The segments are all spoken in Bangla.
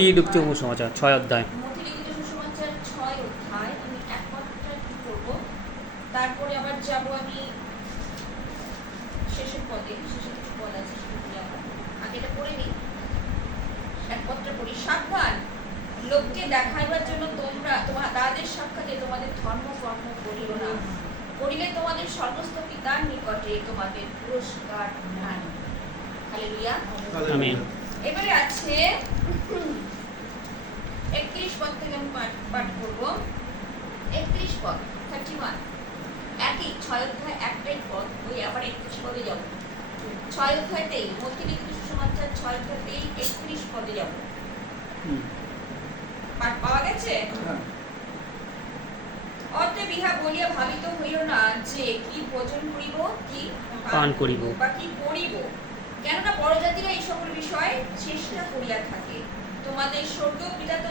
লিখিত সুসমাচার 6 অধ্যায়। মতিলিখিত সুসমাচার 6 অধ্যায় আমি এক মাত্রা কি করব, তারপরে আবার যাব আমি শেষের পদে। শেষে কিছু পদ আছে সেগুলো আমরা আগে এটা পড়ে নিই। এক মাত্রা পড়ি। সাবধান, লোককে দেখাইবার জন্য তোমরা তাদের সাক্ষাতে তোমাদের ধর্ম কর্ম করিও না, করিলে তোমাদের সমস্ত পিতার নিকটে তোমাদের পুরস্কার নাই। Hallelujah, amen. এবারে আছে 31 পদ থেকে আমি পাঠ করব। 31 পদ 31 একই 6 অধ্যায় একটাই পদ, ওই আবার 31 পদে যাব। 6 অধ্যায়তেই মতিলিখিত সুসমাচার 6 অধ্যায়তেই 31 পদে যাব। পাঠ পাওয়া গেছে? অতএব ইহা বলিয়া ভাবিত হইও না যে কি ভোজন করিব, কি পান করিব বা কি পড়িব, কেননা পরজাতিরা এই সকল বিষয় চেষ্টা করিয়া থাকে। তোমাদের স্বর্গীয় পিতা তো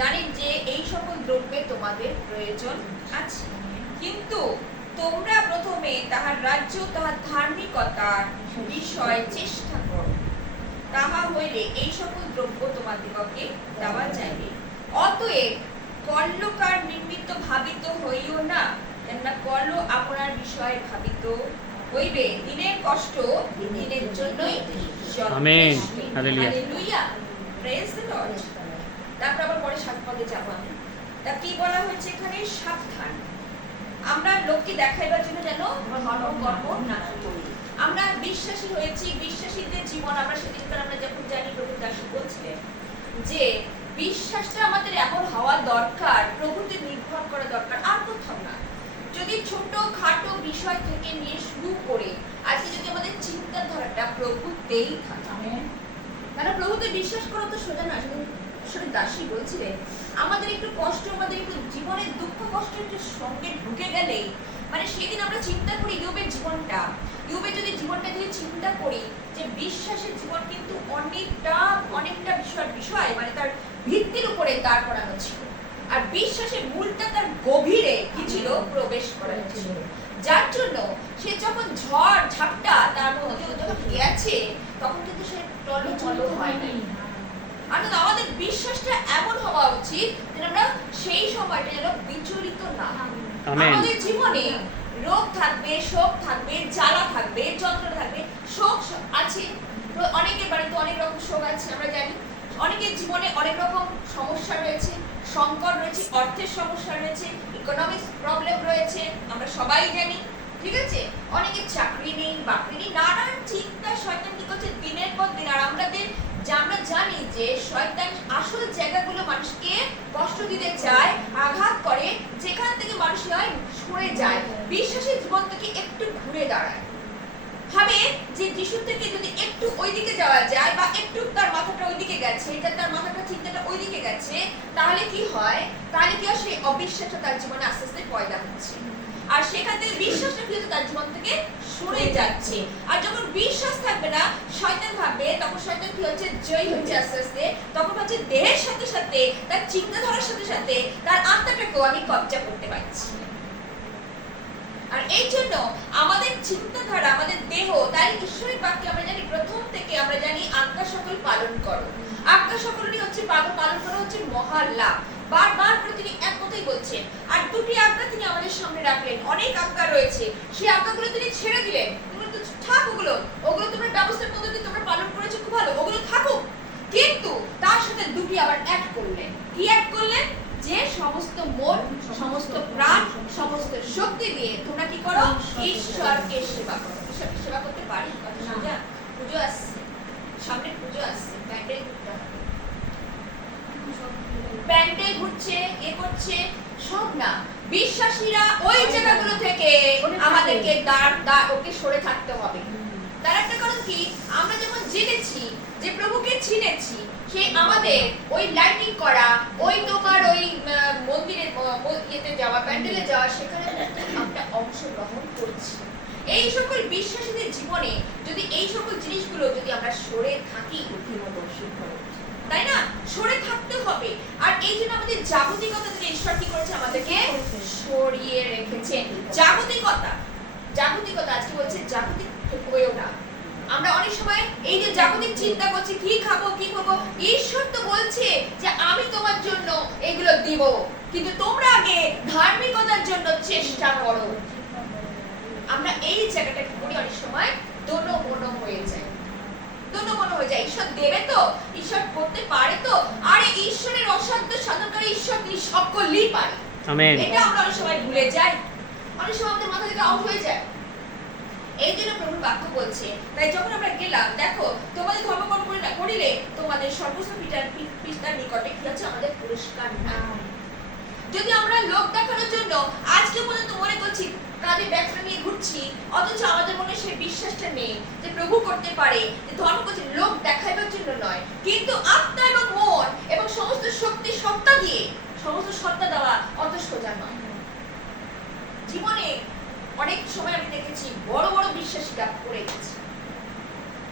জানেন যে এই সকল দ্রব্যে তোমাদের প্রয়োজন আছে, কিন্তু তোমরা প্রথমে তাহার রাজ্য তাহার ধার্মিকতার বিষয় চেষ্টা করো, তাহা হইলে এই সকল দ্রব্য তোমাদিগকে দেওয়া যাইবে। অতএব কল্যকার নিমিত্ত ভাবিত হইও না, কেননা কল্য আপনার বিষয়ে ভাবিত হইবে। দিনের কষ্ট দিনের জন্যই আমেন। যথেষ্ট। Hallelujah. Hallelujah, praise the lord. তারপর আবার পরে 7 পদে যাব আমি। তা কি বলা হয়েছে এখানে? সাবধান, আমরা লোককে দেখাইবার জন্য যেন ধর্ম না করি। আমরা বিশ্বাসী হয়েছি, বিশ্বাসীদের জীবন আমরা সেদিনকার আমরা যখন জানি প্রভু দাসী বলছিলেন যে বিশ্বাসটা আমাদের এমন হওয়া দরকার, প্রভুতে নির্ভর করা দরকার, আর কোথাও না। যদি ছোট খাটো বিষয় থেকে নিয়ে শুরু করে আজকে যদি আমাদের চিন্তাধারাটা প্রভুতেই থাকে, কারণ প্রভুতে বিশ্বাস করা তো সোজা না। সেদিন দাসী বলছিলেন আমাদের একটু কষ্ট, আমাদের একটু জীবনের দুঃখ কষ্ট একটু সঙ্গে ঢুকে গেলেই, মানে সেদিন আমরা চিন্তা করি ইয়োবের জীবনটা যদি চিন্তা করি যে বিশ্বাসের জীবন কিন্তু অনেকটা বিষয় মানে তার ভিত্তির উপরে দাঁড় করানো ছিল, আর বিশ্বাসের মূলটা তার গভীরে কি ছিল? প্রবেশ করানো ছিল। যার জন্য সে যখন ঝড় ঝাপটা তার মধ্যে যখন গেছে তখন কিন্তু সে টলমল হয় নাই। অর্থাৎ আমাদের বিশ্বাসটা এমন হওয়া উচিত যে আমরা সেই সময়টা যেন বিচলিত না হই। আমাদের জীবনে রোগ থাকবে, শোক থাকবে, জ্বালা থাকবে, যন্ত্রণা থাকবে। শোক আছে, অনেকের বাড়িতে অনেক রকম শোক আছে, আমরা জানি। অনেকের জীবনে অনেক রকম সমস্যা রয়েছে, সংকট রয়েছে, অর্থের সমস্যা রয়েছে, ইকোনমিক্স প্রবলেম রয়েছে, আমরা সবাই জানি। ঠিক আছে, অনেকের চাকরি নেই, বাকরি নেই, নানান চিন্তা শয়তান কি করছে দিনের পর দিন। আর আমরা জানি যে শয়তান আসল জায়গাগুলো মানুষকে কষ্ট দিতে চায়, আঘাত করে, যেখান থেকে মানুষ হয় সরে যায়, বিশ্বাসের জীবন থেকে একটু ঘুরে দাঁড়ায়। ভাবে যে যিশুর থেকে যদি একটু ওইদিকে যাওয়া যায় বা একটু তার মাথাটা ওইদিকে গেছে, তার মাথাটা চিন্তাটা ওইদিকে গেছে, তাহলে কি হয়? সেই অবিশ্বাসটা তার জীবনে আস্তে আস্তে পয়দা হচ্ছে, আর সেখান থেকে বিশ্বাসটা কি হচ্ছে? তার জীবন থেকে সরে যাচ্ছে। আর যখন বিশ্বাস থাকবে না, শয়তান ভাববে, তখন শয়তান কি হচ্ছে? জয় হচ্ছে আস্তে আস্তে। তখন হচ্ছে দেহের সাথে সাথে তার চিন্তাধারার সাথে সাথে তার আত্মাটাকেও আমি কবজা করতে পারছি। আর এই জন্য আমাদের চিন্তাধারা, আমাদের দেহ, তাই ঈশ্বরের বাক্যে আমরা জানি প্রথম থেকে আমরা জানি আজ্ঞা সকল পালন করো। আজ্ঞা সকলই হচ্ছে পালন করা হচ্ছে মহা লাভ। বারবার করে তিনি এক কথাই বলছেন। আর দুটি আজ্ঞা তিনি আমাদের সামনে রাখলেন। অনেক আজ্ঞা রয়েছে, সেই আজ্ঞাগুলো তিনি ছেড়ে দিলেন। তুমি তো থাক, ওগুলো তোমরা ব্যবস্থার মধ্যে দিয়ে তোমরা পালন করেছো, খুব ভালো, ওগুলো থাকুক। কিন্তু তার সাথে দুটি আবার অ্যাড করলেন। কি অ্যাড করলেন? যে সমস্ত মন, সমস্ত প্রাণ, সমস্ত শক্তি দিয়ে তোমরা কি করো? ঈশ্বরকে সেবা করো। ঈশ্বরকে সেবা করতে পারি? সোজা? পুজো আসছে, সামনে পুজো আসছে, প্যান্ডেল ঘুরছে, এ করছে, সব না। বিশ্বাসীরা ওই জায়গাগুলো থেকে আমাদেরকে ওকে সরে থাকতে হবে। তার একটা কারণ কি? আমরা যখন জেনেছি যে প্রভুকে চিনেছি, সেই আমাদের ওই লাইটিং করা, ওই তোমার ওই মন্দিরে ইয়েতে যাওয়া, প্যান্ডেলে যাওয়া, সেখানে আমরা অংশগ্রহণ করছি। এই সকল বিশ্বাসীদের জীবনে যদি এই সকল জিনিসগুলো যদি আমরা সরে থাকি, তাই না? সরে থাকতে হবে। আর এই জন্য আমাদের জাগতিকতা থেকে ঈশ্বর কি করেছে? আমাদেরকে সরিয়ে রেখেছেন। জাগতিকতা আজকে বলছে জাগতিক হয়েও না। আমরা অনেক সময় এই যে জাগতিক চিন্তা করছি কি খাবো কি খাবো, ঈশ্বর তো বলছে যে আমি তোমার জন্য এগুলো দিব, কিন্তু তোমরা আগে ধার্মিকতার জন্য চেষ্টা করো। আমরা এই জায়গাটা কি করি, অনেক সময় দোনো হয়ে যায়, ঈশ্বর দেবে তো, ঈশ্বর করতে পারে তো, আরে ঈশ্বরের অসাধ্য সাধন করে ঈশ্বর, তিনি সকলই পারে। আমেন। এটা আমরা অনেক সময় ভুলে যাই, অনেক সময় আমাদের মাথা থেকে আউট হয়ে যায়। এই জন্য প্রভুর বাক্য বলছে, তাই যখন আমরা গেলাম, দেখো তোমাদের ধর্মকর্ম করিলে তোমাদের সর্বস্ব পিতার নিকটে কি আছে, আমাদের পুরস্কার না। যদি আমরা লোক দেখানোর জন্য আজকে পর্যন্ত মনে করছি, কাঁধে ব্যাগটা নিয়ে ঘুরছি, অথচ আমাদের মনে সেই বিশ্বাসটা নেই যে প্রভু করতে পারে, যে ধর্ম করছে লোক দেখাইবার জন্য নয়, কিন্তু আত্মা এবং মন এবং সমস্ত শক্তি সত্তা দিয়ে, সমস্ত সত্তা দেওয়া অত সোজা নয়। জীবনে অনেক সময় আমি দেখেছি বড় বড় বিশ্বাসীরা পড়ে গেছে,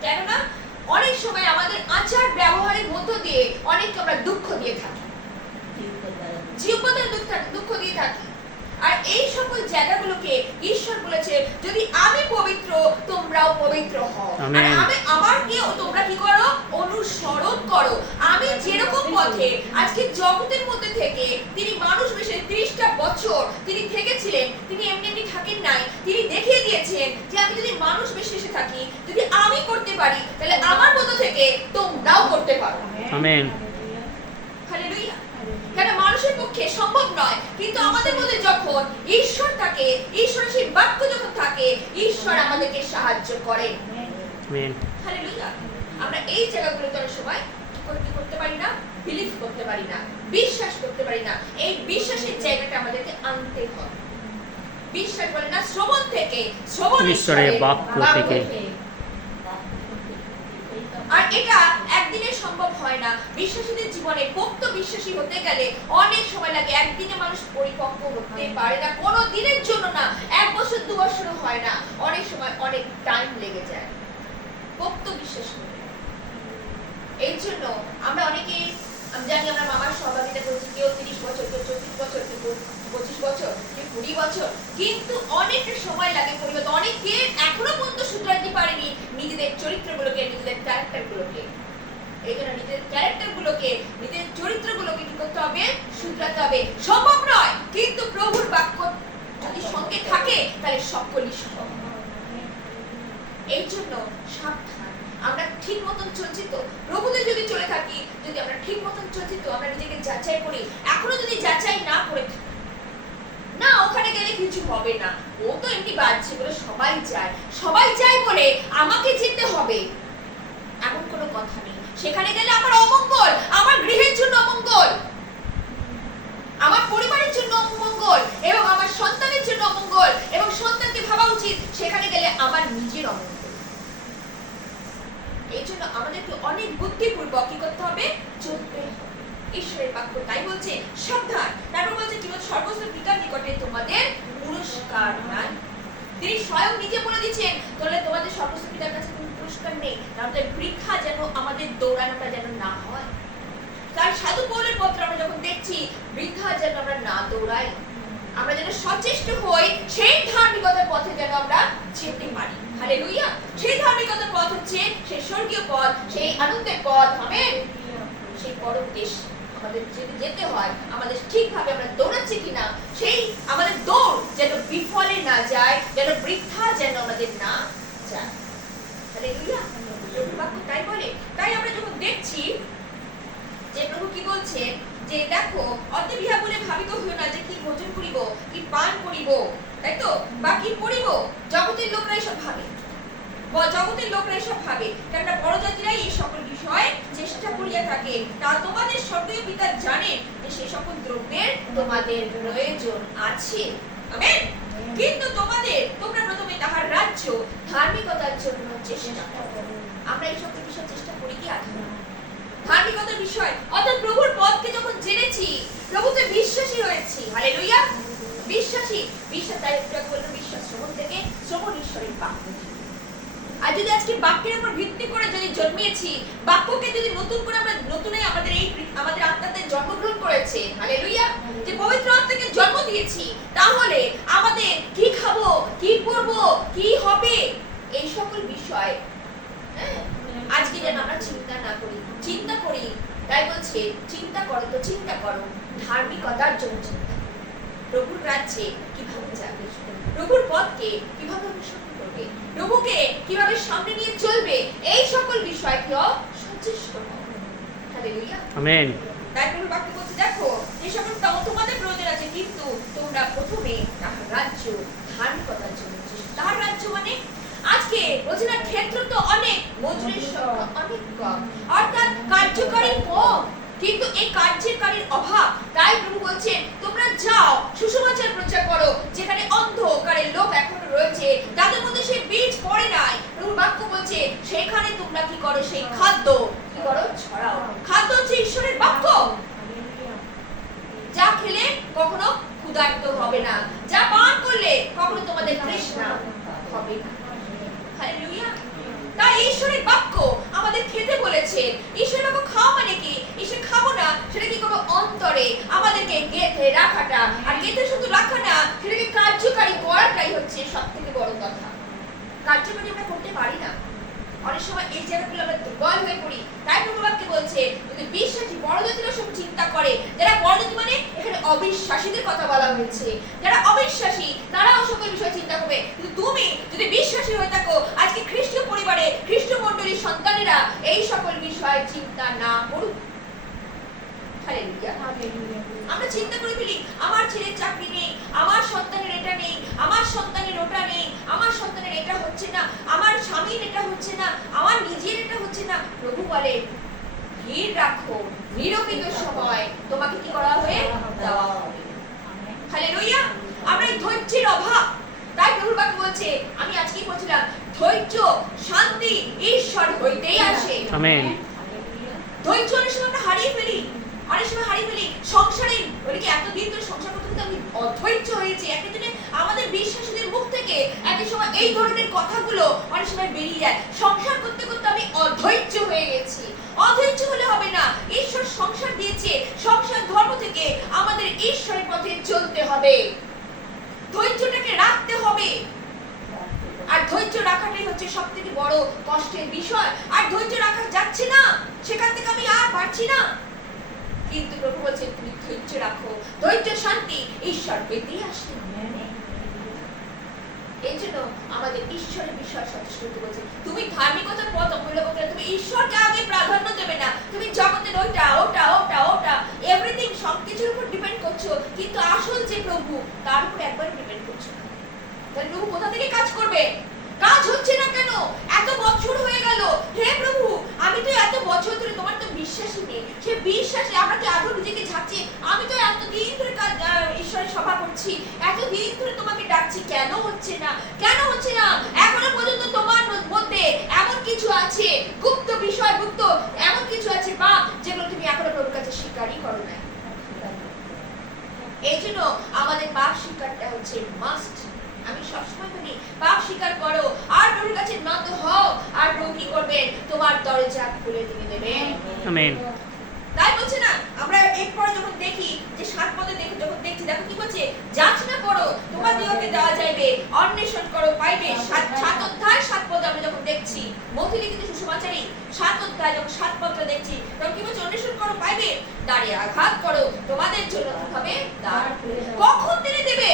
কেননা অনেক সময় আমাদের আচার ব্যবহারের মধ্য দিয়ে অনেককে আমরা দুঃখ দিয়ে থাকি, জীবনের দুঃখ দিয়ে থাকি। আর এই সকল জায়গাগুলোকে ঈশ্বর বলেছে, যদি আমি পবিত্র তোমরাও পবিত্র হও, আর আমি আমাকে তোমরা কি করো, অনুসরণ করো। আমি যেরকম পথে আজকে জগতের মধ্যে থেকে তিনি মানুষ বেশে 30টা বছর তিনি থেকেছিলেন, তিনি এমনি থাকেন নাই, তিনি দেখিয়ে দিয়েছেন যে আমি যদি মানুষ বেশে এসে থাকি, যদি আমি করতে পারি, তাহলে আমার মতো থেকে তোমরাও করতে পারো। আমেন। হালেলুয়া। কেন মানুষের পক্ষে সম্ভব নয়, কিন্তু আমাদের মধ্যে যখন ঈশ্বর থাকে, ঈশ্বরের সেই বাক্য যখন থাকে, ঈশ্বর আমাদেরকে সাহায্য করেন। আমেন। হালেলুয়া। আমরা এই জায়গাগুলোতে অনেক সময় কি করতে পারি না, বিলিভ করতে পারি না, বিশ্বাস করতে পারি না। এই বিশ্বাসের জায়গাটা আমাদেরকে আনতে হবে। বিশ্বাস বলে না শ্রবণ থেকে, শ্রবণ ঈশ্বরের বাক্য থেকে। আর এটা একদিনে সম্ভব হয় না। বিশ্বাসীদের জীবনে পোক্ত বিশ্বাসী হতে গেলে অনেক সময় লাগে। একদিনে মানুষ পরিপক্ক হতে পারে না, কোনো দিনের জন্য না, 1 বছর 2 বছরও হয় না, অনেক সময় অনেক টাইম লেগে যায় পোক্ত বিশ্বাস করতে। এই জন্য আমরা অনেকেই, আমি জানি আমরা মামার সহভাগিতা করছি, কেউ 30 বছর, কেউ 34 বছর, কেউ 25 বছর, কেউ 20 বছর, কিন্তু অনেকটা সময় লাগে পরিবর্তন। অনেকে এখনো পর্যন্ত শুধরাতে পারেনি নিজেদের চরিত্রগুলোকে, নিজেদের ক্যারেক্টারগুলোকে। এই জন্য নিজেদের ক্যারেক্টারগুলোকে, নিজেদের চরিত্রগুলোকে কি করতে হবে, শুধরাতে হবে। সম্ভব নয়, কিন্তু প্রভুর বাক্য যদি সঙ্গে থাকে তাহলে সকলই সম্ভব। এই জন্য সাবধান, আমরা ঠিক মতন চলছি তো, প্রভুতে যদি চলে থাকি, যদি আমরা ঠিক মতন চলছি তো, আমরা নিজেকে যাচাই করি। এখনো যদি যাচাই না করে থাকি, না ওখানে গেলে কিছু হবে না, ও তো এমনি বাজছে বলে সবাই যায় বলে আমাকে যেতে হবে, এমন কোনো কথা নেই। সেখানে গেলে আমার অমঙ্গল, আমার গৃহের জন্য অমঙ্গল, আমার পরিবারের জন্য অমঙ্গল, এবং আমার সন্তানের জন্য অমঙ্গল, এবং সন্তানকে ভাবা উচিত সেখানে গেলে আমার নিজের অমঙ্গল। এই জন্য আমাদেরকে অনেক বুদ্ধিপূর্বক কি করতে হবে, চলতে হবে। ঈশ্বরের বাক্য তাই বলছে, সাবধান। তারপর বলছে কি, সর্বস্ব পিতার নিকটে তোমাদের পুরস্কার নাই। তিনি স্বয়ং নিজে বলে দিচ্ছেন, তাহলে তোমাদের সর্বস্ব পিতার কাছে কোনো পুরস্কার নেই। আমাদের বৃথা যেন আমাদের দৌড়ানোটা যেন না হয়। তার সাধু পৌলের পত্র আমরা যখন দেখছি, বৃথা যেন আমরা না দৌড়াই, আমরা যেন সচেষ্ট হই সেই ধার্মিকতার পথে যেন আমরা যেতে পারি। হালেলুয়া। সেই ধার্মিকতার পথ হচ্ছে সেই স্বর্গীয় পথ, সেই আনন্দের পথ। আমেন। সেই পরম দেশ আমাদের যদি যেতে হয়, আমাদের ঠিকভাবে আমরা দৌড়াচ্ছি কিনা, সেই আমাদের দৌড় যেন বিফলে না যায়, যেন বৃথা যেন আমাদের না যায়। হালেলুয়া। প্রভু বাক্য তাই বলে। তাই আমরা যখন দেখছি যে প্রভু কি বলছেন, যে দেখো অতএব ইহা বলে ভাবিত হইও না যে কি ভোজন করিব, কি পান করিব, তাই তো, বা কি পরিব। জগতের লোকরা এসব ভাবে, কেননা বড় জাতিরাই এই সকল বিষয় চেষ্টা করিয়া থাকে। তা তোমাদের স্বর্গীয় পিতা জানেন যে সেই সকল দ্রব্যের তোমাদের প্রয়োজন আছে। আমেন। কিন্তু তোমরা প্রথমে তাহার রাজ্য ধার্মিকতার জন্য চেষ্টা করো। আমরা এই সকল বিষয় চেষ্টা করি কি আগে? ধার্মিকতার বিষয়, অর্থাৎ প্রভুর পথকে যখন জেনেছি, প্রভুতে বিশ্বাসী হয়েছি। হালেলুয়া। বিশ্বাস তাই বললো, বিশ্বাস শ্রবণ থেকে, শ্রবণ ঈশ্বরের বাক্য। আর যদি আজকে বাক্যের উপর ভিত্তি করে যদি জন্মিয়েছি, বাক্যকে যদি নতুন করে আমরা নতুনই আমাদের আত্মাতে জন্মগ্রহণ করেছে, হালেলুয়া, যে পবিত্র আত্মাকে জন্ম দিয়েছি, তাহলে আমাদের কি খাবো, কি করবো, কি হবে, এই সকল বিষয় যেন আমরা চিন্তা না করি, চিন্তা করি। তাই বলছে চিন্তা করো তো চিন্তা করো, ধার্মিকতার জন্য চিন্তা করো। প্রভুর রাজ্যে কিভাবে যাবে, প্রভুর পথকে কিভাবে অনুসরণ করবে, প্রভুকে কিভাবে সামনে নিয়ে চলবে, এই সকল বিষয়কেও সচেষ্ট হও। Hallelujah, amen. তাই প্রভুর বাক্য বলছে দেখো যে সকল তোমাদের প্রয়োজন আছে, কিন্তু তোমরা প্রথমে তার রাজ্য ধার্মিকতার জন্য, তার রাজ্য মানে আজকে রোজনার ক্ষেত্র তো অনেক, মজুরের সংখ্যা অনেক কম, অর্থাৎ কার্যকারী কম, কিন্তু এই কার্যকারীর অভাব। তাই প্রভু বলছেন তোমরা যাও সুসমাচার প্রচার করো, যেখানে অন্ধকারের লোক এখনো রয়েছে, তাদের মধ্যে সেই বীজ পড়ে নাই। প্রভু বাক্য বলছে সেখানে তোমরা কি করো, সেই খাদ্য কি করো, ছড়াও। খাদ্য হচ্ছে ঈশ্বরের বাক্য, যা খেলে কখনো ক্ষুধার্ত হবে না, যা পান করলে কখনো তোমাদের তৃষ্ণা হবে না। হালেলুয়া, তাই ঈশ্বরের বাক্য আমাদের খেতে বলেছেন। ঈশ্বরের বাক্য খাওয়া মানে কি, ঈশ্বর খাবো না সেটা কি করবো, অন্তরে আমাদেরকে গেঁথে রাখাটা, আর গেঁথে শুধু রাখা না, সেটাকে কার্যকারী করাটাই হচ্ছে সব থেকে বড় কথা। কার্যকারী আমরা করতে পারি না, অনেক সময় এই জায়গাগুলো আমরা দুর্বল হয়ে পড়ি। তাই প্রভু বাক্যে বলছে যদি বিশ্বাসী বড় জাতিরা সব চিন্তা করে, যারা বড় জাতি মানে এখানে অবিশ্বাসীদের কথা বলা হয়েছে, যারা অবিশ্বাসী তারাও সকল বিষয় চিন্তা করবে। কিন্তু তুমি যদি বিশ্বাসী হয়ে থাকো, আজকে খ্রিস্টীয় পরিবারে খ্রিস্টীয় মণ্ডলীর সন্তানেরা এই সকল বিষয় চিন্তা না করুক। হালেলুয়া, আমরা চিন্তা করে ফেলি আমার ছেলের চাকরি নেই, আমার সন্তানের এটা নেই, আমার সন্তানের ওটা নেই, আমার সন্তানের এটা হচ্ছে না, আমার স্বামীর এটা হচ্ছে না, আমার নিজের এটা হচ্ছে না। প্রভু বলে ধীর রাখো, নিরপিত সময় তোমাকে কি করা হবে, দেওয়া হবে। হালেলুয়া, আমরা এই ধৈর্যের অভাব, তাই প্রভু বাক্য বলছে, আমি আজকেই বলছিলাম ধৈর্য শান্তি ঈশ্বর হইতেই আসে। আমেন। ধৈর্য অনেক সময় আমরা হারিয়ে ফেলি, অনেক সময় হারিয়ে ফেলি সংসারে। বলি কি এতদিন ধরে সংসার করতে করতে আমি অধৈর্য হয়েছি। একটা দিনে আমাদের বিশ্বাসীদের মুখ থেকে এক সময় এই ধরনের কথাগুলো অনেক সময় বেরিয়ে যায়, সংসার করতে করতে আমি অধৈর্য হয়ে গেছি। অধৈর্য হলে হবে না, ঈশ্বর সংসার দিয়েছে, সংসার ধর্ম থেকে আমাদের ঈশ্বরের পথে চলতে হবে, ধৈর্যটাকে রাখতে হবে। আর ধৈর্য রাখাটাই হচ্ছে সব থেকে বড় কষ্টের বিষয়। আর ধৈর্য রাখা যাচ্ছে না, সেখান থেকে আমি আর পারছি না, কিন্তু প্রভু বলছেন তুমি ধৈর্য রাখো, ধৈর্য শান্তি ঈশ্বর পেতেই আসে। এই জন্য আমাদের ঈশ্বরের বিষয় সচেষ্ট হতে বলছে, তুমি ধার্মিকতার পথ অবলম্বন করে তুমি ঈশ্বরকে আগে প্রাধান্য দেবে না, তুমি জগতের ওটা ওটা ওটা ওটা এভরিথিং সবকিছুর উপর ডিপেন্ড করছো, কিন্তু আসল যে প্রভু তার উপর একবার ডিপেন্ড করছো। তাহলে প্রভু কোথা থেকে কাজ করবে? কাজ হচ্ছে না কেন? এত বছর হয়ে গেল, হে প্রভু আমি তো এত বছর ধরে, তোমার তো বিশ্বাসই নেই, সে বিশ্বাসে আমরা কি আদৌ নিজেকে ঝাঁকছি, আমি তো এতদিন ধরে ঈশ্বরের সভা করছি, এতদিন ধরে তোমাকে ডাকছি, কেন হচ্ছে না, কেন হচ্ছে না? এখনো পর্যন্ত তোমার মধ্যে এমন কিছু আছে, গুপ্ত বিষয়, গুপ্ত এমন কিছু আছে বা যেগুলো তুমি এখনো প্রভুর কাছে স্বীকারই করো না। এই জন্য আমাদের পাপ স্বীকারটা হচ্ছে মাস্ট। আমি সবসময় বলি পাপ স্বীকার করো আর প্রভুর কাছে নত হও, আর প্রভু কি করবেন, তোমার দরজা খুলে দিয়ে দেবেন। আমেন। তাই বলছে না, আমরা এরপরে যখন দেখি যে 7 পদে যখন দেখছি, দেখো কি বলছে, যাচনা করো তোমাদিগকে দেওয়া যাইবে, অন্বেষণ করো পাইবে। 7 অধ্যায় 7 পদে আমরা যখন দেখছি মথি লিখিত সুসমাচারী 7 অধ্যায় যখন 7 পদটা দেখছি, তখন কি বলছে, অন্বেষণ করো পাইবে, দ্বারে আঘাত করো তোমাদের জন্য কি হবে, দ্বার খুলে যাবে। কখন তিনি দেবে,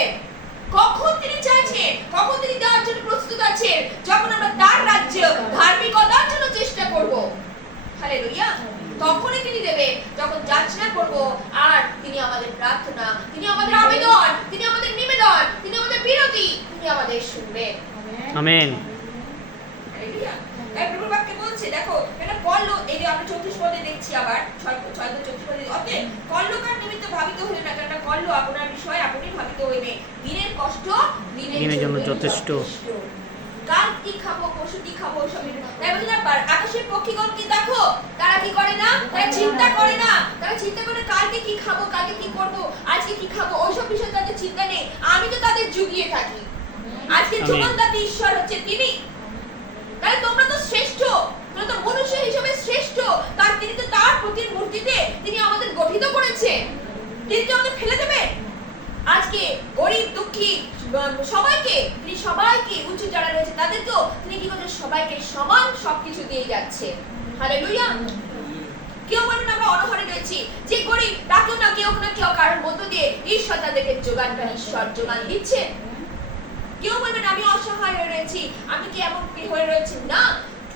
কখন তিনি চাইছেন, কখন তিনি দেওয়ার জন্য প্রস্তুত আছেন, যখন আমরা তার রাজ্য ধার্মিকতার জন্য চেষ্টা করব। হালেলুয়া, তখনই তিনি দেবে, যখন যাচনা করব, আর তিনি আমাদের প্রার্থনা, তিনি আমাদের আবেদন, তিনি আমাদের নিবেদন, তিনি আমাদের বিরতি, তিনি আমাদের শুনবেন। আমেন। হালেলুয়া, এই প্রভুর বাক্যে বলছে দেখো, এটা কল্ল, এই যে আমরা 34 পদে দেখছি, আবার 34 পদে, অতএব কল্লকার নিমিত্ত ভাবিত হইল না, কারণ কল্ল আপনার বিষয় আপনি ভাবিত হইবে, দিনের কষ্ট দিনের জন্য যথেষ্ট। কাল কি খাবো, পশু কি খাবো, সব তাই বলি না, আকাশের পক্ষীগণ কি দেখো, তারা কি করে না, তারা চিন্তা করে না, তারা চিন্তা করে কালকে কি খাবো, কালকে কি করব, আজকে কি খাবো, ওইসব বিষয়ে তাদের চিন্তা নেই। আমি তো তাদের জুগিয়ে থাকি। আজকে যোগানদাতা ঈশ্বর হচ্ছে তিনি। তাহলে তোমরা তো শ্রেষ্ঠ, তোমরা তো মনুষ্য হিসেবে শ্রেষ্ঠ, তার তিনি তো তার প্রতিমূর্তিতে তিনি আমাদের গঠিত করেছেন, তিনি তো আমাদের ফেলে দেবে। আজকে গরিব দুঃখী সবাইকে তিনি, সবাইকে উঁচু যারা রয়েছে তাদের তো তিনি কি করছেন, সবাইকে সমান সবকিছু দিয়ে যাচ্ছে। হালেলুয়া। কেউ বলবেন আমরা অনহরে রয়েছি, যে গরিব তাকেও না কেউ কারোর মধ্য দিয়ে ঈশ্বর তাদেরকে যোগানকারী, ঈশ্বর যোগান দিচ্ছে। কেউ বলবেন আমি অসহায় হয়ে রয়েছি, আমি কি এমন কি হয়ে রয়েছি? না,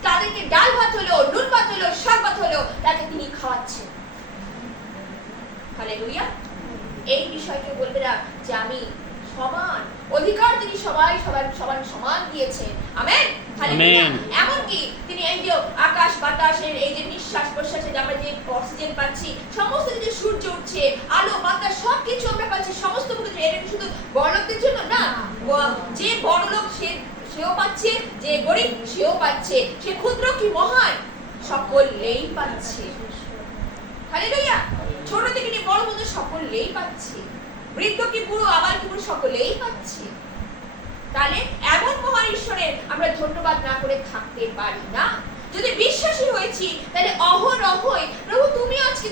তাদেরকে ডাল ভাত হলো, নুন ভাত হলো, শাক ভাত হলো, তাকে তিনি খাওয়াচ্ছেন। হালেলুয়া। এই বিষয়কে বলবে না যে আমি সমান অধিকার তিনি সবার সমান দিয়েছেন। Amen, hallelujah. এমনকি তিনি এই যে আকাশ বাতাসের এই যে নিঃশ্বাস প্রশ্বাসে আমরা যে অক্সিজেন পাচ্ছি, সমস্ত যে সূর্য উঠছে, আলো বাতাস সবকিছু আমরা পাচ্ছি, সমস্ত কিছু এটা শুধু বড়লোকদের জন্য না, যে বড়লোক সেও পাচ্ছে, যে গরিব সেও পাচ্ছে, সে ক্ষুদ্র কি মহান সকলেই পাচ্ছে। হালেলুয়া। ছোট থেকে নিয়ে বড় পর্যন্ত সকলেই পাচ্ছে, বৃদ্ধ কি বুড়ো আবার কি বুড়ো সকলেই পাচ্ছে। তাহলে এমন মহান ঈশ্বরের আমরা ধন্যবাদ না করে থাকতে পারি না। যদি বিশ্বাসী হয়েছি তাহলে অহরহই প্রভু তুমি আজকে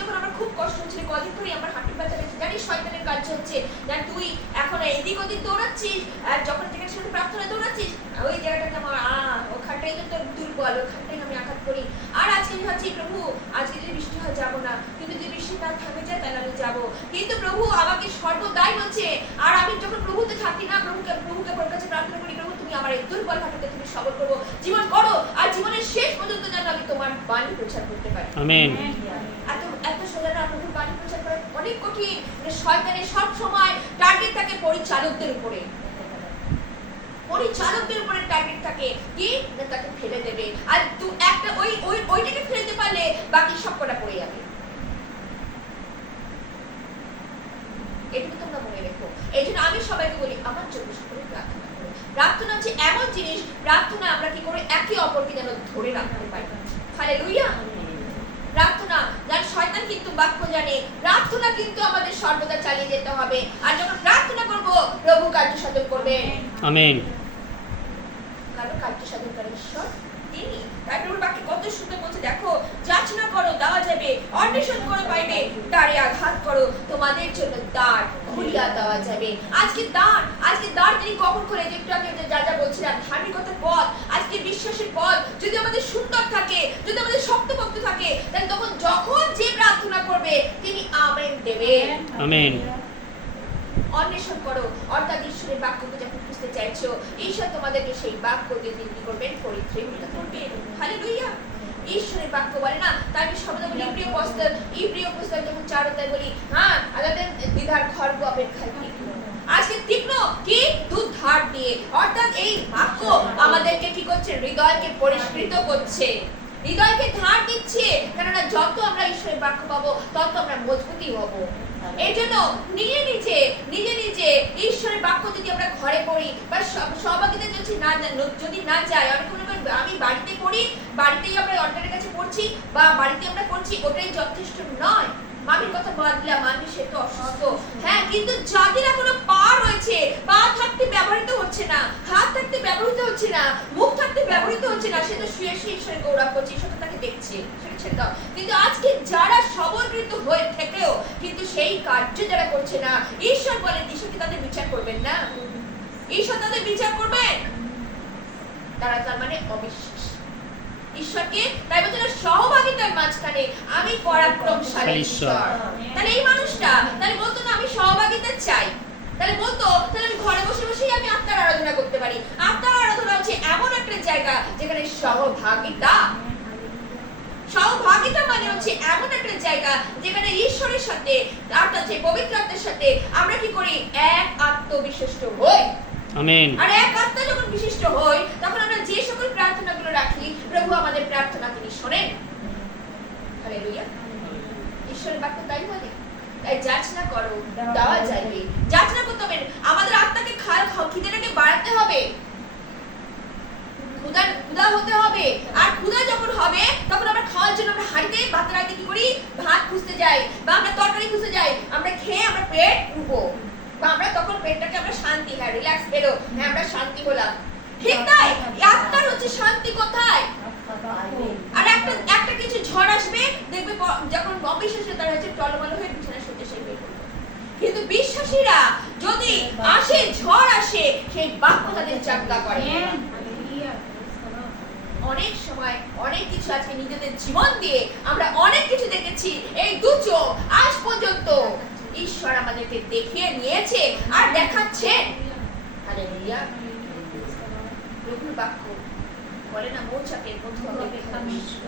যখন আমরা খুব কষ্ট হচ্ছে, কদিন ধরে আমার হাঁটু ব্যথা হচ্ছে, জানিস শয়তানের কাজ হচ্ছে, জান তুই এখন এদিক ওদিক দৌড়াচ্ছিস, আর যখন যেখানে সেখানে প্রার্থনা দৌড়াচ্ছিস, ওই জায়গাটাতে আমার ওখানটাই তো তোর দুর্বল, ওখানটাই আমি আঘাত করি। আর আজকে ভাবছি প্রভু আজকে যদি বৃষ্টি হয় যাবো না, কিন্তু যদি বৃষ্টি না থামে যায় তাহলে আমি যাবো। কিন্তু প্রভু আমাকে সর্বদাই বলছে, আর আমি যখন প্রভুতে থাকি না, প্রভুকে কাছে প্রার্থনা করি, প্রভু তুমি আমার এই দুর্বল হাঁটুকে তুমি সবল করবো, জীবন করো, আর জীবনের শেষ পর্যন্ত যেন আমি তোমার বাণী প্রচার করতে পারি। আমেন। এত সোজা না, প্রভুর বাণী প্রচার করা অনেক কঠিন। শয়তানের সব সময় টার্গেট থাকে পরিচালকদের উপরে, টার্গেট থাকে কি না তাকে ফেলে দেবে, আর তুই একটা ওইটাকে ফেলতে পারলে বাকি সবকটা পড়ে যাবে। এটুকু তোমরা মনে রেখো। এই জন্য আমি সবাইকে বলি আমার জন্য সকলে প্রার্থনা করো। প্রার্থনা হচ্ছে এমন জিনিস, প্রার্থনা আমরা কি করে একে অপরকে যেন ধরে রাখতে পারি। হালেলুয়া। প্রার্থনা যার শয়তান কিন্তু বাক্য জানে, প্রার্থনা কিন্তু আমাদের সর্বদা চালিয়ে যেতে হবে। আর যখন প্রার্থনা করব প্রভু কার্য সাধন করবেন। আমেন। কারণ কার্য সাধন করেন ঈশ্বর তিনি। তাই প্রভুর বাক্যে কত সুন্দর বলছে, দেখো যাচনা করো দেওয়া যাবে, অন্বেষণ করো পাইবে, দ্বারে আঘাত করো তোমাদের জন্য দ্বার খুলিয়া দেওয়া যাবে। আজকে দ্বার তিনি কখন খোলে? যে একটু আগে যা বলছিলাম, ধার্মিকতার পথ, আজকে বিশ্বাসের পথ যদি আমাদের সুন্দর থাকে, যদি আমাদের শক্তপোক্ত থাকে, তাহলে তখন যখন যে প্রার্থনা করবে তিনি আমেন দেবেন। আমেন। অন্বেষণ করো, অর্থাৎ ঈশ্বরের বাক্যকে যখন খুঁজতে চাইছো, ঈশ্বর তোমাদেরকে সেই বাক্য দিয়ে তিনি কি করবেন? পরিতৃপ্ত করবেন। হালেলুয়া। ঈশ্বরের বাক্য বলে না, তাই আমি শব্দ বলি ইব্রিয় পুস্তক যখন 4 অধ্যায় বলি, হ্যাঁ আলাদা দ্বিধার খড়গ অপেক্ষায় তীক্ষ্ণ। আজকে তীক্ষ্ণ কি? দুধ ধার দিয়ে, অর্থাৎ এই বাক্য আমাদেরকে কি করছে? হৃদয়কে পরিষ্কৃত করছে, হৃদয়কে ধার দিচ্ছে। কেননা যত আমরা ঈশ্বরের বাক্য পাবো তত আমরা মজবুতি হব। এই জন্য নিজে নিজে ঈশ্বরের বাক্য যদি আমরা ঘরে পড়ি বা সহভাগীদের যদি না যাই, অনেক আমি বাড়িতে পড়ি, বাড়িতেই আমরা অন্যের কাছে পড়ছি বা বাড়িতে আমরা করছি, ওটাই যথেষ্ট নয়। মামির কথা বাদ দিলাম, মামি সে তো অসুস্থ, হ্যাঁ, কিন্তু যাদের এখনো পা রয়েছে, পা থাকতে ব্যবহৃত হচ্ছে না, হাত থাকতে ব্যবহৃত হচ্ছে না, মুখ থাকতে ব্যবহৃত হচ্ছে না, সে তো শুয়ে ঈশ্বরের গৌরব করছে, ঈশ্বর তাকে দেখছে, ছেড়ে দাও। কিন্তু আজকে যারা সবলকৃত হয়ে থেকেও কিন্তু সেই কার্য যারা করছে না, ঈশ্বর বলেন ঈশ্বর কি তাদের বিচার করবেন না? ঈশ্বর তাদের বিচার করবেন? তারা তার মানে অবিশ্বাস ঈশ্বরকে, তাই বলছে না সহভাগিতার মাঝখানে আমি পরাক্রমশালী ঈশ্বর। তাহলে এই মানুষটা তাহলে বলতো না আমি সহভাগিতা চাই, তাহলে বলতো তাহলে আমি ঘরে বসে বসেই আমি আত্মার আরাধনা করতে পারি। আত্মার আরাধনা হচ্ছে এমন একটা জায়গা যেখানে সহভাগিতা মানে হচ্ছে এমন একটা জায়গা যেখানে ঈশ্বরের সাথে অর্থাৎ যে পবিত্র আত্মার সাথে আমরা কি করি? এক আত্মবিশিষ্ট হই। আমেন। আর এক আত্মা যখন বিশিষ্ট হই তখন আমরা যে সকল প্রার্থনাগুলো রাখি প্রভু আমাদের প্রার্থনা তিনি শোনেন। হালেলুয়া। ঈশ্বরের বাক্য তাই বলে। তাই যাচনা করো দেওয়া যাবে। যাচনা করতে হবে, আমাদের আত্মাকে খিদেটাকে বাড়াতে হবে, ক্ষুধা হতে হবে। আর ক্ষুধা যখন হবে তখন আমরা খাওয়ার জন্য আমরা হাঁড়িতে ভাতের আগে কি করি? ভাত খুঁজতে যাই বা আমরা তরকারি খুঁজতে যাই, আমরা খেয়ে আমরা পেট পুরবো বা আমরা তখন পেটটাকে আমরা শান্তি, হ্যাঁ রিল্যাক্স পেলো, হ্যাঁ আমরা শান্তি হলাম। ঠিক তাই আত্মার হচ্ছে শান্তি কোথায়? আর একটা কিছু ঝড় আসবে দেখবে, যখন অবিশ্বাসী তারা হচ্ছে টলমল হয়ে বিছানা শুতে সেই হয়ে পড়বে। কিন্তু বিশ্বাসীরা যদি আসে ঝড় আসে সেই বাক্য তাদের চাঙ্গা করে। অনেক সময় অনেক কিছু আজকে নিজেদের জীবন দিয়ে আমরা অনেক কিছু দেখেছি। এই দুচো আজ পর্যন্ত ঈশ্বর আমাদেরকে দেখিয়ে নিয়েছে আর দেখাচ্ছেন। হালেলুয়া। প্রভুর বাক্য বলে না, মৌচাকের মধু অপেক্ষা মিষ্ট,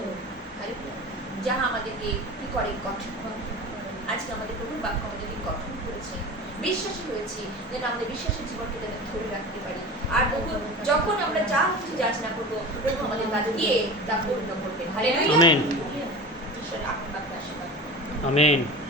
যাহা আমাদেরকে কি করে? গঠন। আজকে আমাদের প্রভুর বাক্য আমাদেরকে গঠন করেছে, বিশ্বাসী হয়েছি যেন আমাদের বিশ্বাসের জীবনকে যেন ধরে রাখতে পারি। আর প্রভু যখন আমরা যা কিছু যাচনা করবো, প্রভু আমাদের কাছে দিয়ে তা পূর্ণ করবেন। হালেলুয়া। আমেন। ঈশ্বরের আপনার বাক্যে আশীর্বাদ। আমেন।